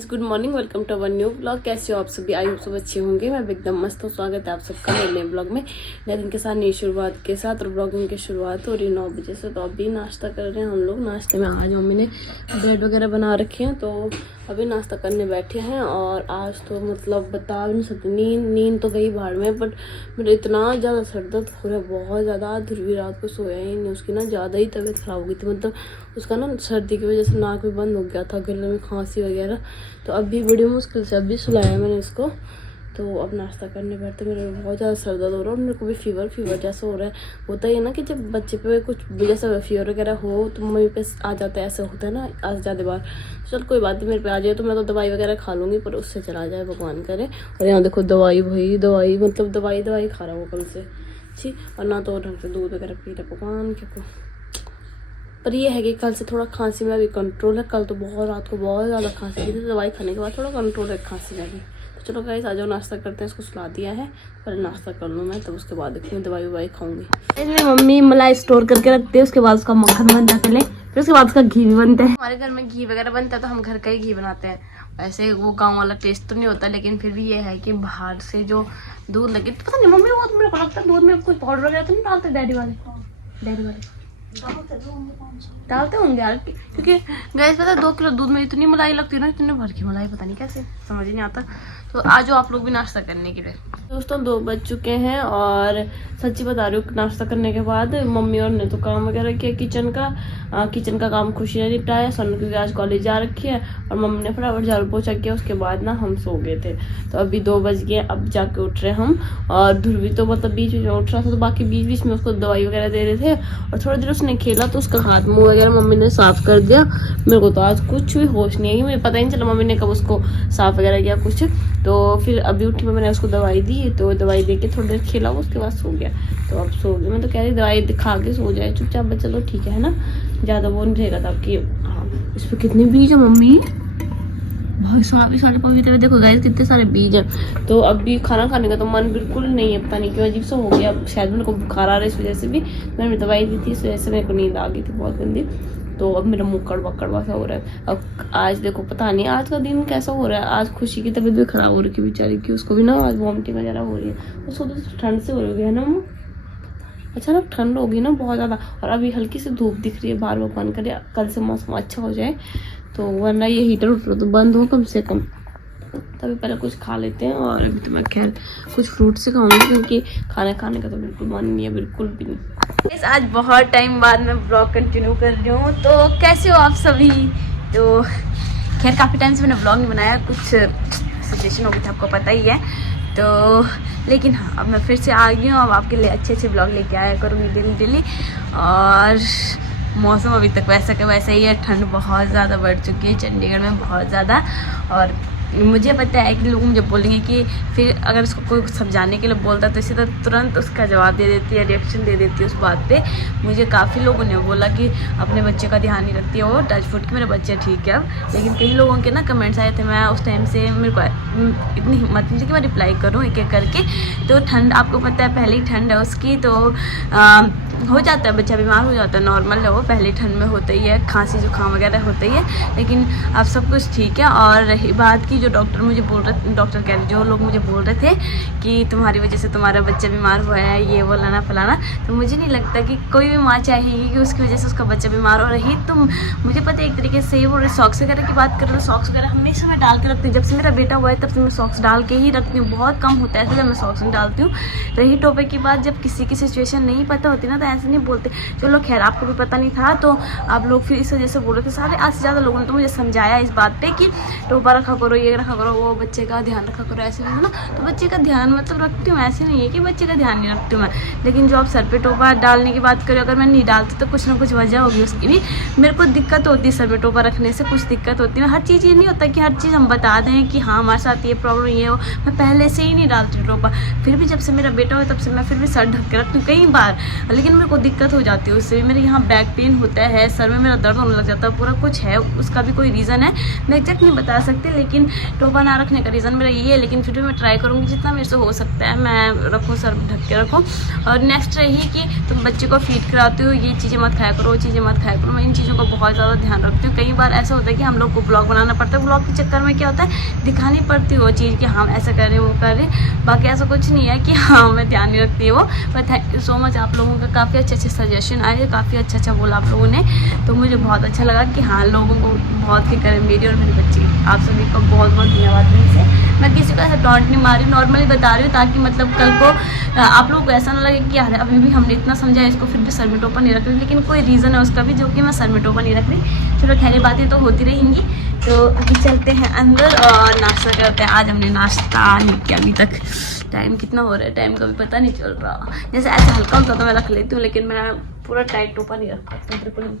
Guys good morning, welcome to our new blog. कैसे हो आप सभी? आई होप सब अच्छे होंगे। मैं एकदम मस्त हूँ। स्वागत है आप सबका मेरे नए ब्लॉग में, नए दिन के साथ, नई शुरुआत के साथ। और ब्लॉगिंग की शुरुआत हो रही 9 बजे से। तो अभी नाश्ता कर रहे हैं हम लोग। नाश्ते में आज मम्मी ने ब्रेड वगैरह बना रखे हैं, तो अभी नाश्ता करने बैठे हैं। और आज तो मतलब बता नहीं सकती, नींद तो गई बाहर में, बट मेरा इतना ज़्यादा सर दर्द हो रहा है, बहुत ज़्यादा। ध्रुवी रात को सोया ही नहीं, उसकी ना ज़्यादा ही तबीयत ख़राब हो गई थी। मतलब उसका ना सर्दी की वजह से नाक भी बंद हो गया था, गले में खांसी वगैरह। तो अभी बड़ी मुश्किल से अभी सुलाया मैंने इसको। तो अब नाश्ता करने बैठते, मेरे बहुत ज़्यादा सर दर्द हो रहा है। और मेरे को भी फीवर जैसा हो रहा है। होता ही है ना कि जब बच्चे पे कुछ जैसा फीवर वगैरह हो तो मम्मी पे आ जाता है, ऐसा होता है ना आज ज़्यादा बार। चल कोई बात नहीं, मेरे पे आ जाए तो मैं तो दवाई वगैरह खा लूँगी, पर उससे चला जाए भगवान करे। और यहाँ देखो दवाई, भाई दवाई मतलब दवाई खा रहा हूँ कल से जी। और ना तो ढंग से दूध वगैरह पी रहा, भगवान के को। पर ये है कि कल से थोड़ा खांसी में अभी कंट्रोल है। कल तो बहुत रात को बहुत ज़्यादा खांसी की थी, दवाई खाने के बाद थोड़ा कंट्रोल है खांसी में भी। तो चलो गाइस आ जाओ, नाश्ता करते हैं। इसको सुला दिया है, पहले नाश्ता कर लूँ मैं, तब उसके बाद देखूँगी दवाई खाऊंगी। इसलिए मम्मी मलाई स्टोर करके रखते हैं, उसके बाद उसका मक्खन बन जाता है, फिर उसके बाद उसका घी भी बनता है। हमारे घर में घी वगैरह बनता है तो हम घर का ही घी बनाते हैं। वैसे वो गाँव वाला टेस्ट तो नहीं होता, लेकिन फिर भी ये है कि बाहर से जो दूध लगे, तो पता नहीं मम्मी वो मेरे को लगता है दूध में कुछ पाउडर वगैरह तो नहीं डालते डैडी वाले डालते होंगे यार, क्योंकि गैस पता है 2 किलो दूध में इतनी मलाई लगती है ना, इतनी भर की मलाई, पता नहीं कैसे, समझ ही नहीं आता। तो आज जाओ आप लोग भी नाश्ता करने के लिए। दोस्तों 2 बज चुके हैं और सच्ची बता रही हूँ, नाश्ता करने के बाद मम्मी और ने तो काम वगैरह किया किचन का काम खुशी ने निपटाया। सोनू क्योंकि आज कॉलेज जा रखी है, और मम्मी ने फटाफट झाड़ू पोछा किया। उसके बाद ना हम सो गए थे, तो अभी 2 बज गए, अब जाके उठ रहे हम। और ध्रुवी तो मतलब बीच में उठ रहा था, तो बाकी बीच में उसको दवाई वगैरह दे रहे थे। और थोड़ी देर उसने खेला तो उसका हाथ मुंह वगैरह मम्मी ने साफ कर दिया। मेरे को तो आज कुछ भी होश नहीं आई, मुझे पता ही नहीं चला मम्मी ने कब उसको साफ वगैरह किया कुछ। तो फिर अभी उठी मैंने उसको दवाई दी, तो दवाई दे के थोड़ी देर खेला, उसके बाद सो गया। तो अब सो गया। मैं तो कह रही दवाई दिखा के सो जाए चुपचाप, बस चलो ठीक है ना, ज़्यादा वो नहीं रहेगा। तब कि हाँ, इस पर कितने बीज है मम्मी, भाई सारे पपीते में देखो गाइस कितने सारे बीज हैं। तो अभी खाना खाने का तो मन बिल्कुल नहीं है, पता नहीं क्यों अजीब सा हो गया। शायद मेरे को बुखार आ रहा है, इस वजह से भी मैंने दवाई दी थी, इस वजह से मेरे को नींद आ गई थी बहुत गंदी। तो अब मेरा मुंह कड़वा सा हो रहा है। अब आज देखो पता नहीं आज का दिन कैसा हो रहा है। आज खुशी की तबीयत भी खराब हो रही है बेचारी की, उसको भी ना आज वॉमिटिंग वगैरह हो रही है। उसको तो ठंड से हो रही है ना, अचानक ठंड होगी ना बहुत ज़्यादा। और अभी हल्की सी धूप दिख रही है, बार बंद करे, कल से मौसम अच्छा हो जाए, तो वरना ये हीटर तो बंद हो कम से कम। तभी पहले कुछ खा लेते हैं। और अभी तो मैं खैर कुछ फ्रूट से खाऊंगी, क्योंकि खाने का तो बिल्कुल मन नहीं है, बिल्कुल भी नहीं। आज बहुत टाइम बाद मैं ब्लॉग कंटिन्यू कर रही हूँ। तो कैसे हो आप सभी? तो खैर काफ़ी टाइम से मैंने ब्लॉग नहीं बनाया, कुछ सिचुएशन हो गई थी, आपको पता ही है। तो लेकिन हाँ, अब मैं फिर से आ गई हूँ। अब आपके लिए अच्छे ब्लॉग लेके आया करूँगी डेली। और मौसम अभी तक वैसा का वैसा ही है, ठंड बहुत ज़्यादा बढ़ चुकी है चंडीगढ़ में, बहुत ज़्यादा। और मुझे पता है कि लोग मुझे बोलेंगे कि फिर अगर उसको कोई समझाने के लिए बोलता है तो इसी तरह तुरंत उसका जवाब दे देती है, रिएक्शन दे देती है उस बात पे। मुझे काफ़ी लोगों ने बोला कि अपने बच्चे का ध्यान नहीं रखती है वो, टच फुट की मेरा बच्चा ठीक है अब। लेकिन कई लोगों के ना कमेंट्स आए थे, मैं उस टाइम से मेरे को इतनी हिम्मत नहीं थी कि मैं रिप्लाई करूँ एक एक करके। तो ठंड आपको पता है पहली ठंड है उसकी, तो हो जाता है बच्चा बीमार हो जाता है, नॉर्मल है वो, पहली ठंड में होता ही है, खांसी जुकाम वगैरह होता ही है। लेकिन अब सब कुछ ठीक है। और रही बात की जो डॉक्टर मुझे बोल रहे, डॉक्टर कह रहे, जो लोग मुझे बोल रहे थे कि तुम्हारी वजह से तुम्हारा बच्चा बीमार हुआ है, ये वो लाना फलाना, तो मुझे नहीं लगता कि कोई भी माँ चाहेगी कि उसकी वजह से उसका बच्चा बीमार हो रही। तो मुझे पता है एक तरीके से वो सॉक्स वगैरह की बात कर रहे हो, सॉक्स वगैरह हमेशा मैं डाल के रखती हूँ। जब से मेरा बेटा हुआ है तब से मैं सॉक्स डाल के ही रखती हूँ, बहुत कम होता है ऐसे जब मैं सॉक्स नहीं डालती हूँ। रही टॉपिक की बात, जब किसी की सिचुएशन नहीं पता होती ना तो ऐसे नहीं बोलते। चलो खैर आपको भी पता नहीं था, तो आप लोग फिर इस वजह से बोल रहे थे सारे, आज से ज़्यादा लोगों ने तो मुझे समझाया इस बात पे कि टोपा रखा करो, ये रखा करो, वो बच्चे का ध्यान रखा करो, ऐसे है ना। तो बच्चे का ध्यान मतलब रखती हूँ, ऐसे नहीं है कि बच्चे का ध्यान नहीं रखती हूँ मैं। लेकिन जो आप सर पे टोपा डालने की बात करें, अगर मैं नहीं डालती तो कुछ ना कुछ वजह होगी उसकी भी। मेरे को दिक्कत होती है सर पे टोपा रखने से, कुछ दिक्कत होती है। हर चीज़ ये नहीं होता कि हर चीज़ हम बता दें कि हाँ हमारे साथ ये प्रॉब्लम ये हो। मैं पहले से ही नहीं डालती टोपा, फिर भी जब से मेरा बेटा हो तब से मैं फिर भी सर ढक के रखती हूँ कई बार। लेकिन मेरे को दिक्कत हो जाती है उससे। मेरे यहाँ बैक पेन होता है, सर में मेरा दर्द होने लग जाता है पूरा, कुछ है उसका भी कोई रीज़न है, मैं एग्जैक्ट नहीं बता सकती। लेकिन टोपा ना रखने का रीज़न मेरा यही है, लेकिन फिर भी मैं ट्राई करूँगी जितना मेरे से हो सकता है मैं रखूँ, सर ढक के रखूँ। और नेक्स्ट रही कि तुम बच्चे को फीड कराते हो, ये चीज़ें मत खाया करो, वो चीज़ें मत खाया करो। मैं इन चीज़ों का बहुत ज़्यादा ध्यान रखती हूँ। कई बार ऐसा होता है कि हम लोग को ब्लॉग बनाना पड़ता है, ब्लॉग के चक्कर में क्या होता है दिखानी पड़ती है वो चीज़ कि हम ऐसा कर रहे हैं वो कर रहे हैं। बाकी ऐसा कुछ नहीं है कि हाँ मैं ध्यान नहीं रखती है वो। पर थैंक यू सो मच, आप लोगों का काफ़ी अच्छे सजेशन आए, काफ़ी अच्छा बोला आप लोगों ने, तो मुझे बहुत अच्छा लगा कि हाँ लोगों को बहुत फिक्र है मेरी और मेरे बच्चे की। आप सभी को बहुत धन्यवाद। से मैं किसी को ऐसा डॉन्ट नहीं मारी, नॉर्मली बता रही हूँ ताकि मतलब कल को आप लोगों को ऐसा ना लगे कि यार अभी भी हमने इतना समझा इसको फिर भी सर में टोपा नहीं रख रही, लेकिन कोई रीज़न है उसका भी जो कि मैं सर में टोपा नहीं रख रही। चलो खैर बातें तो होती रहेंगी। तो अभी चलते हैं अंदर और नाश्ता करते हैं। आज हमने नाश्ता नहीं किया अभी तक, टाइम कितना हो रहा है टाइम का भी पता नहीं चल रहा। जैसे ऐसा हल्का होता तो मैं रख लेती हूँ, लेकिन मैं पूरा टाइट टोपा नहीं रख पाती, बिल्कुल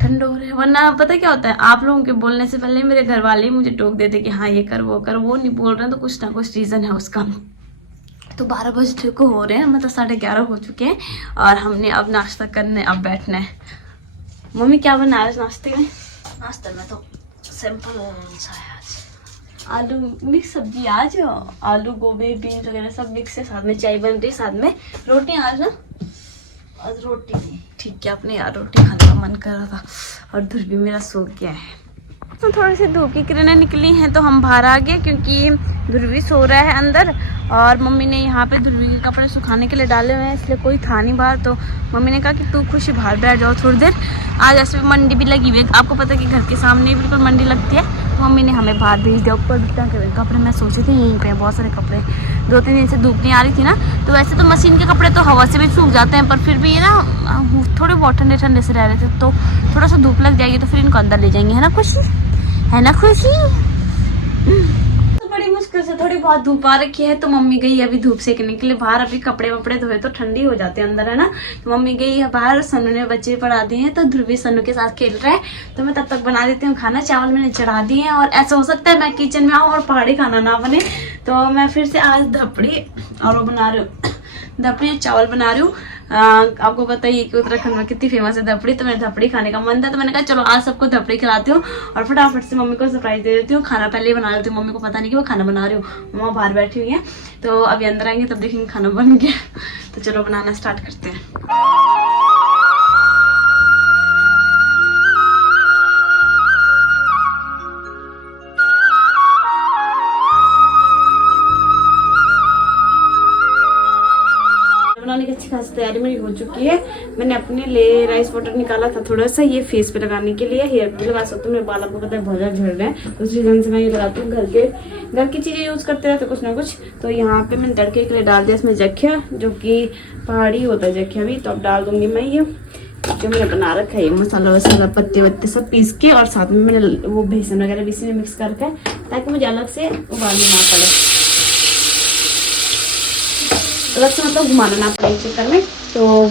ठंडा हो रहा है। वरना पता क्या होता है, आप लोगों के बोलने से पहले मेरे घर वाले ही मुझे टोक देते कि हाँ ये कर, वो नहीं बोल रहे हैं तो कुछ ना कुछ रीज़न है उसका। तो 12 बजे को हो रहे हैं, मतलब 11:30 हो चुके हैं और हमने अब नाश्ता करने अब बैठना है। मम्मी क्या बना रहे नाश्ते में? नाश्ते में तो सिंपल सा है आज, आलू मिक्स सब्जी आज, आलू गोभी बीन्स वगैरह सब मिक्स है, साथ में चाय बन रही, साथ में रोटी आज ना, आज रोटी थी। ठीक है, अपने यार रोटी खाने का मन कर रहा था और ध्रुव भी मेरा सो गया है। तो थोड़ी सी धूप की किरणें निकली हैं तो हम बाहर आ गए क्योंकि ध्रुवी सो रहा है अंदर और मम्मी ने यहाँ पे ध्रुवी के कपड़े सुखाने के लिए डाले हुए हैं, इसलिए कोई था नहीं बाहर। तो मम्मी ने कहा कि तू खुशी बाहर बैठ जाओ थोड़ी देर। आज ऐसे भी मंडी भी लगी हुई है, आपको पता है कि घर के सामने बिल्कुल मंडी लगती है, तो मम्मी ने हमें बाहर भेज दिया ऊपर। कपड़े मैं सोची थी यहीं पे बहुत सारे कपड़े, 2-3 दिन से धूप नहीं आ रही थी ना, तो वैसे तो मशीन के कपड़े तो हवा से भी सूख जाते हैं, पर फिर भी ये ना थोड़े बहुत ठंडे ठंडे से रह रहे थे, तो थोड़ा सा धूप लग जाएगी तो फिर इनको अंदर ले जाएंगे, है ना खुशी, है ना खुशी। तो बड़ी मुश्किल से थोड़ी बहुत धूप आ रखी है, तो मम्मी गई अभी धूप सेकने के लिए बाहर। अभी कपड़े वपड़े धोए तो ठंडी हो जाते हैं अंदर, है ना, तो मम्मी गई है बाहर। सन्नू ने बच्चे पढ़ा दिए हैं तो ध्रुवी सन्नू के साथ खेल रहा है, तो मैं तब तक बना देती हूँ खाना। चावल मैंने चढ़ा दिए हैं और ऐसा हो सकता है मैं किचन में आऊँ और पहाड़ी खाना ना बने, तो मैं फिर से आज धपड़ी और वो बना रही हूँ, धपड़ी चावल बना रही हूँ। आपको पता ही है कि उत्तराखंड में कितनी फेमस है धपड़ी, तो मेरे धपड़ी खाने का मन था, तो मैंने कहा चलो आज सबको धपड़ी खिलाती हूँ और फटाफट से मम्मी को सरप्राइज दे देती हूँ। खाना पहले ही बना लेती हूँ, मम्मी को पता नहीं कि वो खाना बना रही हूँ, मम्मा बाहर बैठी हुई है, तो अभी अंदर आएंगे तब देखेंगे खाना बन गया। तो चलो बनाना स्टार्ट करते हैं। बनाने की अच्छी खासी तैयारी मेरी हो चुकी है। मैंने अपने लिए राइस वाटर निकाला था थोड़ा सा, ये फेस पे लगाने के लिए, हेयर पे लगा सकते हो। मेरे बाल आपको पता है बहुत ज़्यादा झड़ रहे हैं, तो उस रीजन से मैं ये लगाती हूँ। घर की चीज़ें यूज़ करते रहते कुछ ना कुछ। तो यहाँ पे मैंने तड़के के लिए डाल दिया इसमें जख्या, जो कि पहाड़ी होता है जख्या भी, तो अब डाल दूंगी मैं ये जो मैंने बना रखा है, ये मसाला वसाला पत्ते वत्ते सब पीस के, और साथ में मैंने वो बेसन वगैरह भी इसी में मिक्स करके, ताकि मुझे अलग से उबालना ना पड़े, अलग से मतलब घुमाना ना पड़े चिकन में। तो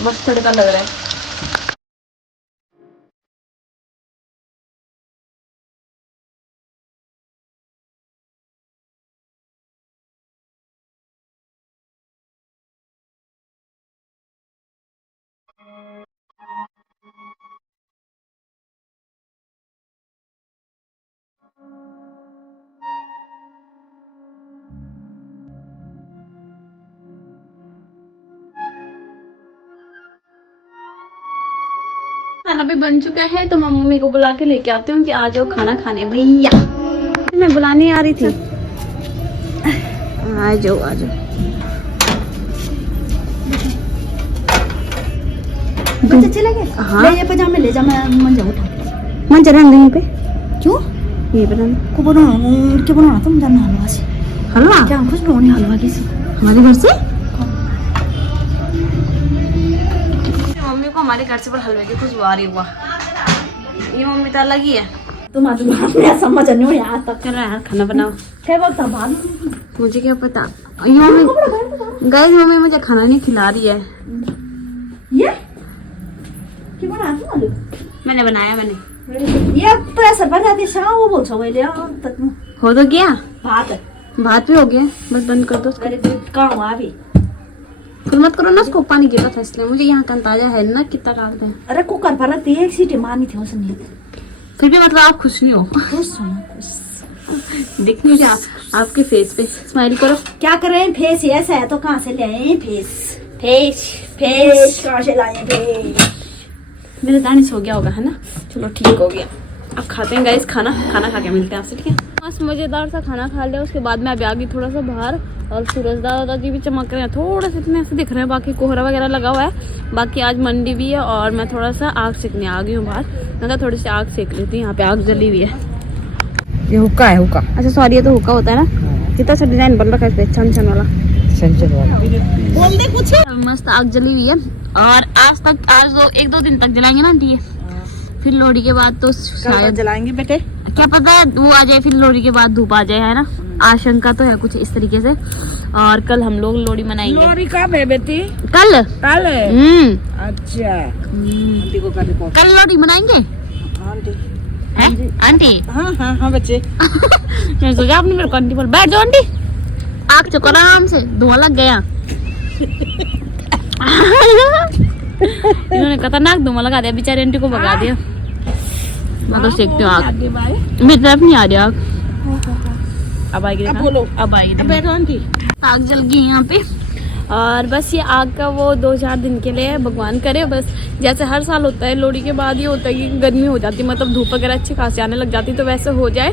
मस्त तड़का लग रहा है। खाना भी बन चुका है, तो मैं मम्मी को बुला के लेके आती हूँ कि आ जाओ खाना खाने भैया। मैं बुलाने आ रही थी, आ जाओ आ जाओ। बच्चे चले गए? हाँ ले पजामे ले जा, मैं मंजा उठा के मंजा रंग यहीं पे क्यों ये बनाना को बनाना क्या बनाना तुम जानना हलवा से हलवा, क्या खुश बनाने हलवा की हमारे घर से। मम्मी को हमारे घर से पर हलवे की खुशबू आ रही हुआ, ये मम्मी तो अलग ही है। तुम आज समझ नहीं यार तक कर रहा है खाना बनाओ, क्या वक्त बाद मुझे क्या पता। ये मम्मी गाइस, मम्मी मुझे खाना नहीं खिला रही है। ये क्या बना तुम आलू मैंने बनाया, मैंने ये प्रेशर पर जाती शाम वो बोल छो ले तक हो तो गया, भात भी हो गया, बस बंद कर दो। अरे कहाँ हुआ अभी फिर मत करो ना, उसको पानी गिरा था इसलिए। मुझे यहाँ का अंदाजा है ना कितना डाल दें। अरे कुकर पर एक सीटी मारनी थी उसने, फिर भी मतलब आप खुश नहीं हो, खुश हूँ खुश। दिख नहीं रहा आपके फेस पे। स्माइल करो। क्या कर रहे हैं? फेस ऐसा है तो कहाँ से ले आए हैं फेस? फेस फेस कहाँ से लाए हैं फेस? मेरा दानिश हो गया होगा, है ना? चलो ठीक हो गया। अब खाते हैं गाइस खाना खा के मिलते हैं आपसे, ठीक है? बस मज़ेदार सा खाना खा लिया, उसके बाद मैं अभी आ गई थोड़ा सा बाहर, और सूरज दादाजी भी चमक रहे हैं, थोड़े से इतने ऐसे दिख रहे हैं, बाकी कोहरा वगैरह लगा हुआ है। बाकी आज मंडी भी है और मैं थोड़ा सा आग सेकने आ गई हूँ बाहर। मैं थोड़ी सी आग सेक लेती हूँ, यहाँ पे आग जली हुई है। ये हुक्का है, हुक्का। अच्छा सॉरी, ये तो हुक्का होता है ना? कितना अच्छा डिजाइन बन रखा है इस पे, छन वाला। सेंचुरी वाला। बोल दे कुछ। मस्त आग जली हुई है, और आज 1-2 दिन तक जलाएंगे ना आंटी, फिर लोहड़ी के बाद तो शायद जलाएंगे बेटे। क्या पता है वो आ जाए, फिर लोहड़ी के बाद धूप आ जाए, है ना? आशंका तो है कुछ इस तरीके से। और कल हम लोग लोहड़ी मनाएंगे। लोहड़ी कब है बेटी? कल कल है। अच्छा। आंटी को कर रिपोर्ट। कल लोहड़ी मनाएंगे आंटी। हैं आंटी? हाँ बच्चे। मैं सोचा आपने मेरे को आंटी बोल। बैठ जाओ आंटी, आग चुको आराम से, धुआं लग गया। इन्होंने खतरनाक धुआं लगा दिया, बेचारी आंटी को भगा दिया। मैं तो सेकती हूँ आग, मेरी तरफ नहीं आ रही आग। अब आएगी, अब बोलो। अब आएगी। बैठो आंटी। आग जल गई यहाँ पे, और बस ये आग का वो 2-4 दिन के लिए है, भगवान करे। बस जैसे हर साल होता है, लोहड़ी के बाद ये होता है कि गर्मी हो जाती है, मतलब धूप वगैरह अच्छी खासी आने लग जाती है, तो वैसे हो जाए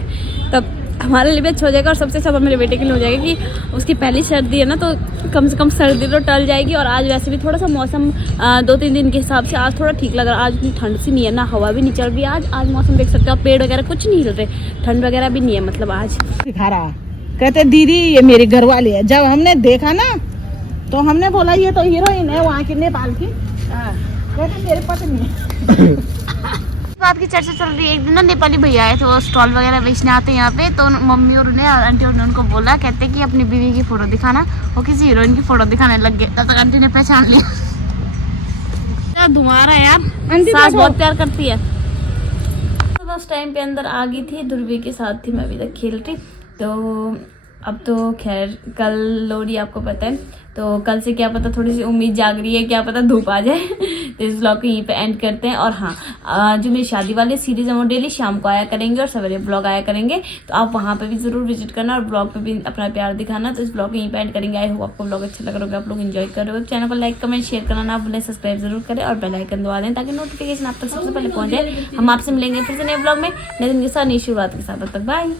तब हमारे लिए भी अच्छा हो जाएगा, और सबसे अच्छा मेरे बेटे के लिए हो जाएगा कि उसकी पहली सर्दी है ना, तो कम से कम सर्दी तो टल जाएगी। और आज वैसे भी थोड़ा सा मौसम 2-3 दिन के हिसाब से आज थोड़ा ठीक लग रहा है। आज इतनी ठंड सी नहीं है, ना हवा भी नहीं चल रही आज मौसम देख सकते हो, पेड़ वगैरह कुछ नहीं हिल रहे, ठंड वगैरह भी नहीं है मतलब आज। दिखा रहा, कहते दीदी ये मेरी घरवाली है। जब हमने देखा ना तो हमने बोला ये तो हीरोइन है वहाँ की, नेपाल की। कहते मेरे पत्नी है। बात की चर्चा चल रही है। एक दिन ना नेपाली भैया आए थे, वो स्टॉल वगैरह बेचने आते हैं यहाँ पे, तो मम्मी और उन्हें आंटी ने उनको बोला, कहते कि अपनी बीवी की फोटो दिखाना। वो किसी हीरोइन की फोटो दिखाने लग गए, तब तक आंटी ने पहचान लिया। क्या धुआं आ रहा है यार, सास बहुत प्यार करती है। तो उस टाइम पे अंदर आ गई थी, ध्रुवी के साथ थी मैं अभी तक खेल रही। तो अब तो खैर कल लोहड़ी आपको पता है, तो कल से क्या पता थोड़ी सी उम्मीद जाग रही है, क्या पता धूप आ जाए। तो इस ब्लॉग को यहीं पे एंड करते हैं। और हाँ, जो मेरी शादी वाली सीरीज है वो डेली शाम को आया करेंगे और सवेरे ब्लॉग आया करेंगे, तो आप वहाँ पे भी जरूर विजिट करना और ब्लॉग पे भी अपना प्यार दिखाना। तो इस ब्लॉग को यहीं पे एंड करेंगे। आई होप आपको ब्लॉग अच्छा लग रहा होगा, आप लोग एंजॉय कर रहे हो। चैनल को लाइक कमेंट शेयर करना ना भूलें, सब्सक्राइब जरूर करें और बेल आइकन दबा दें ताकि नोटिफिकेशन आप तक सबसे पहले पहुंच जाए। हम आपसे मिलेंगे फिर से नए ब्लॉग में नए दिन के साथ, नई शुरुआत के साथ। तब तक बाय।